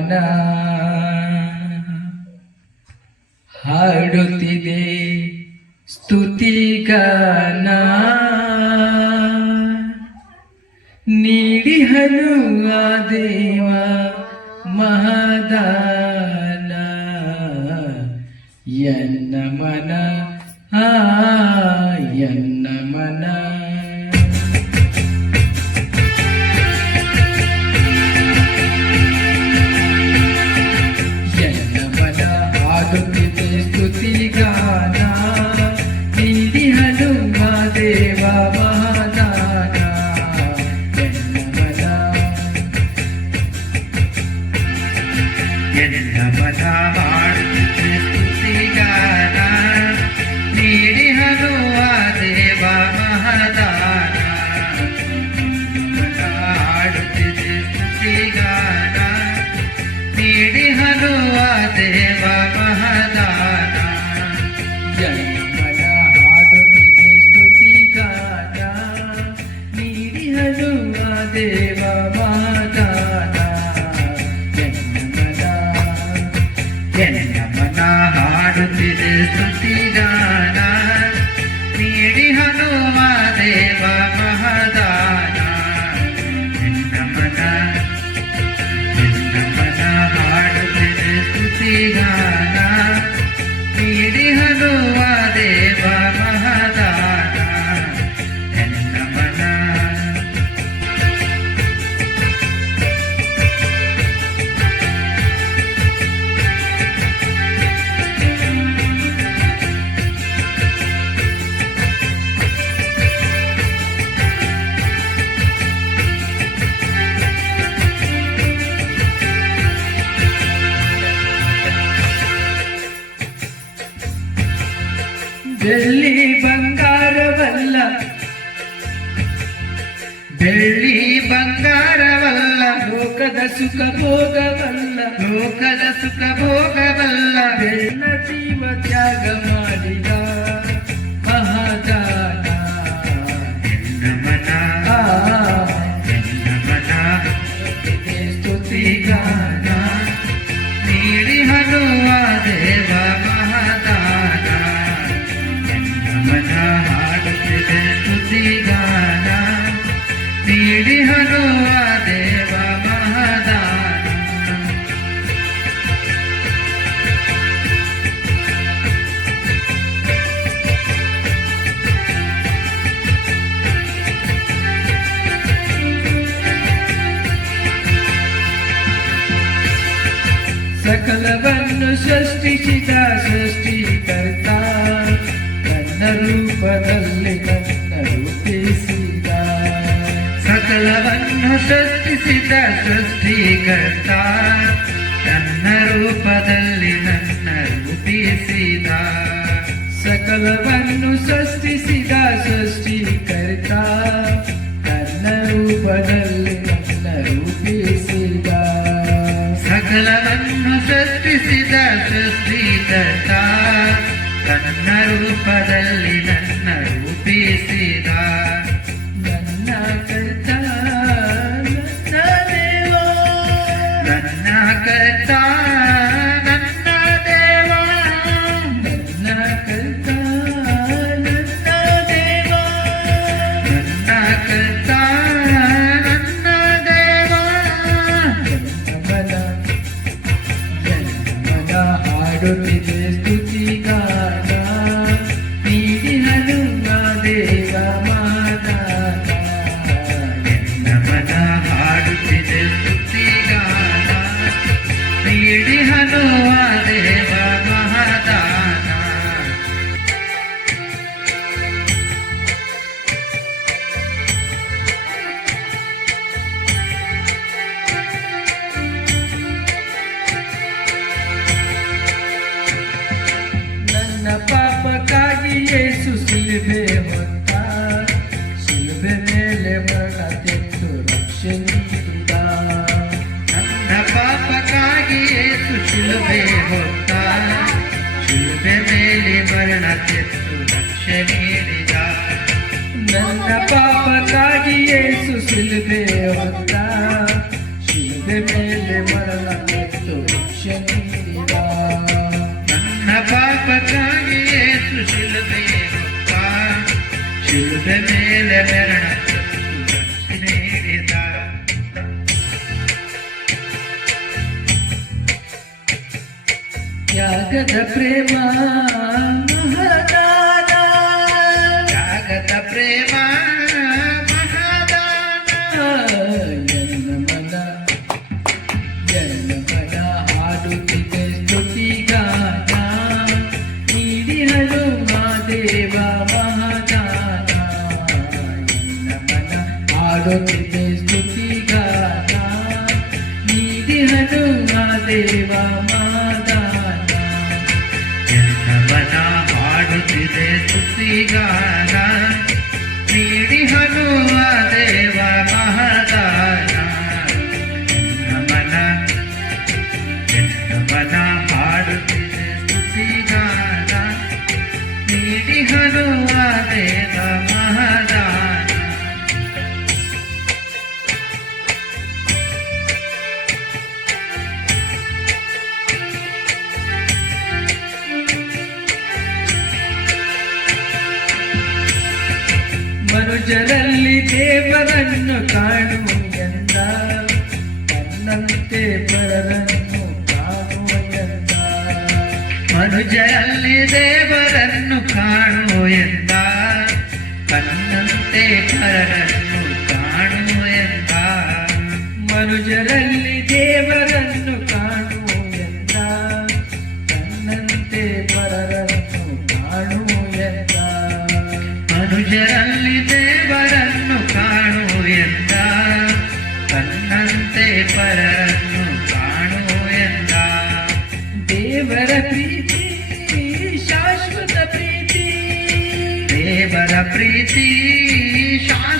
ಮನ ಹಾಡುತ್ತಿದೆ ಸ್ತುತಿಗಾನ. ನೀಡಿಹನು ಆ ದೇವ ಮಹದಾನ. ಎನ್ನ ಮನ ಎನ್ನ ಮನ ಎನ್ನ ಮನ ಹಾಡುತ್ತಿದೆ ಸ್ತುತಿಗಾನ. ನೀಡಿಹನು ಆ ದೇವ ಮಹದಾನ. ಎನ್ನ ಮನ ಹಾಡುತ್ತಿದೆ ಸ್ತುತಿಗಾನ. ನೀಡಿಹನು ಆ ದೇವ ಮಹದಾನ. ಹಾಡುತ್ತಿದೆ ಸ್ತುತಿಗಾನ. ನೀಡಿಹನು ಆ ದೇವ ಮಹದಾನ. ಎನ್ನ ಮನ ಹಾಡುತ್ತಿದೆ ಸ್ತುತಿಗಾನ. ನೀಡಿಹನು ಆ ದೇವ ಮಹದಾನ. ಎನ್ನ ಮನ ಹಾಡುತ್ತಿದೆ ಸ್ತುತಿಗಾನ. ನೀಡಿಹನು ಆ ದೇವ ಮಹದಾನ. ಎನ್ನ ಮನ ಹಾಡುತ್ತಿದೆ ಸ್ತುತಿಗಾನ. ನೀಡಿಹನು ಆ ದೇವ ಮಹದಾನ. ಎನ್ನ ಮನ ಬೆಳ್ಳಿ ಬಂಗಾರವಲ್ಲ, ಬೆಳ್ಳಿ ಬಂಗಾರವಲ್ಲ, ಲೋಕದ ಸುಖ ಭೋಗವಲ್ಲ, ಲೋಕದ ಸುಖ ಭೋಗವಲ್ಲ. ಬೆನ್ನ ಜೀವ ತ್ಯಾಗ ಮಾಡಿದ ಮಹದಾನ. ಎನ್ನ ಮನ ಸ್ತುತಿಗಾನ. ನೀಡಿಹನು ಆ ದೇವ ಮಹದಾನ. ಮನ ಹಾಡುತ್ತಿದೆ ಸ್ತುತಿಗಾನ. ನೀಡಿಹನು ಆ ದೇವ ಮಹದಾನ. ಸಕಲವನ್ನು ಸೃಷ್ಟಿಸಿದ ಸೃಷ್ಟಿಕರ್ತ. ನನ್ನ ರೂಪದಲ್ಲಿ ನನ್ನ ರೂಪಿಸಿದ. ಸಕಲವನ್ನು ಸೃಷ್ಟಿಸಿದ ಸೃಷ್ಟಿಕರ್ತ. ನನ್ನ ರೂಪದಲ್ಲಿ ನನ್ನ ರೂಪಿಸಿದ. ಸಕಲವನ್ನು ಸೃಷ್ಟಿಸಿದ ಸೃಷ್ಟಿಕರ್ತ. ನನ್ನ ರೂಪದಲ್ಲಿ ನನ್ನ ರೂಪಿಸಿದ. ಸಕಲವನ್ನು ಸೃಷ್ಟಿಸಿದ ಸೃಷ್ಟಿಕರ್ತ. ನನ್ನ ರೂಪದಲ್ಲಿ ನನ್ನ ರೂಪಿಸಿದ. ನನ್ನ ಕರ್ತ ನನ್ನ ದೇವ. ನನ್ನ ಕರ್ತ ನನ್ನ ದೇವ. ನನ್ನ ಕರ್ತ ನನ್ನ ದೇವ. ನನ್ನ ಕರ್ತ ನನ್ನ ದೇವ. ಎನ್ನ ಮನ ಹಾಡುತ್ತಿದೆ ಸ್ತುತಿಗಾನ. ನೀಡಿಹನು ಆ ದೇವ ಮಹದಾನ. ಎನ್ನ ಮನ ಹಾಡುತ್ತಿದೆ ಸ್ತುತಿಗಾನ. ನೀಡಿಹನು ಆ ದೇವ ಮಹದಾನ. ನನ್ನ ಪಾಪಕ್ಕಾಗಿ ಯೇಸು ಶಿಲುಬೆ ಹೊತ್ತ. ಶಿಲುಬೆ ಮೇಲೆ ಮರಣ ತೆತ್ತು ರಕ್ಷೆ ನೀಡಿದ. ನನ್ನ ಪಾಪಕ್ಕಾಗಿ ಯೇಸು ಶಿಲುಬೆ ಹೊತ್ತ. ಶಿಲುಬೆ ಮೇಲೆ ಮರಣ ತೆತ್ತು ರಕ್ಷೆ ನೀಡಿದ. ನನ್ನ ಪಾಪಕ್ಕಾಗಿ ಯೇಸು ಶಿಲುಬೆ ಹೊತ್ತ. ಶಿಲುಬೆ ಮೇಲೆ ಮರಣ ತೆತ್ತು ತ್ಯಾಗದ ಪ್ರೇಮ ಮಹದಾನ, ತ್ಯಾಗದ ಪ್ರೇಮ ಮಹಾದಾನ. ಎನ್ನ ಮನ ಹಾಡುತ್ತಿದೆ ಸ್ತುತಿಗಾನ, ನೀಡಿಹಳು ಮಾದೇವ ಮಹದಾನ. ಎನ್ನ ಮನ ಹಾಡುತ್ತಿದೆ ಸ್ತುತಿಗಾನ, ನೀಡಿಹಳು ಮಾದೇವ ಮಹದಾನ. ಎನ್ನ ಮನ ಹಾಡುತ್ತಿದೆ ಸ್ತುತಿಗಾನ, ನೀಡಿಹನು ಆ ದೇವ ಮಹದಾನ. ಎನ್ನ ಮನ ಹಾಡುತ್ತಿದೆ ಸ್ತುತಿಗಾನ, ನೀಡಿಹನು ಆ ದೇವ ಮಹದಾನ. ಮನುಜರಲ್ಲಿ ದೇವರನ್ನು ಕಾಣು ಎಂದ, ತನ್ನಂತೆ ಪರರನ್ನು ಕಾಣುವ ಎಂದ. ಮನುಜರಲ್ಲಿ ದೇವರನ್ನು ಕಾಣು ಎಂದ, ತನ್ನಂತೆ ಪರರನ್ನು ಕಾಣು ಎಂದ. ಮನುಜರಲ್ಲಿ ದೇವರನ್ನು ಕಾಣು ಎಂದ, ತನ್ನಂತೆ ಪರರನ್ನು ಕಾಣು ಎಂದ. ಮನುಜರಲ್ಲಿ ದೇವರನ್ನು ಕಾಣು ಎಂದ, ತನ್ನಂತೆ ಪರರನ್ನು ಕಾಣು ಎಂದ. ದೇವರ ಪ್ರೀತಿ ಶಾಶ್ವತ ಪ್ರೀತಿ, ದೇವರ ಪ್ರೀತಿ ಶಾಶ್ವತ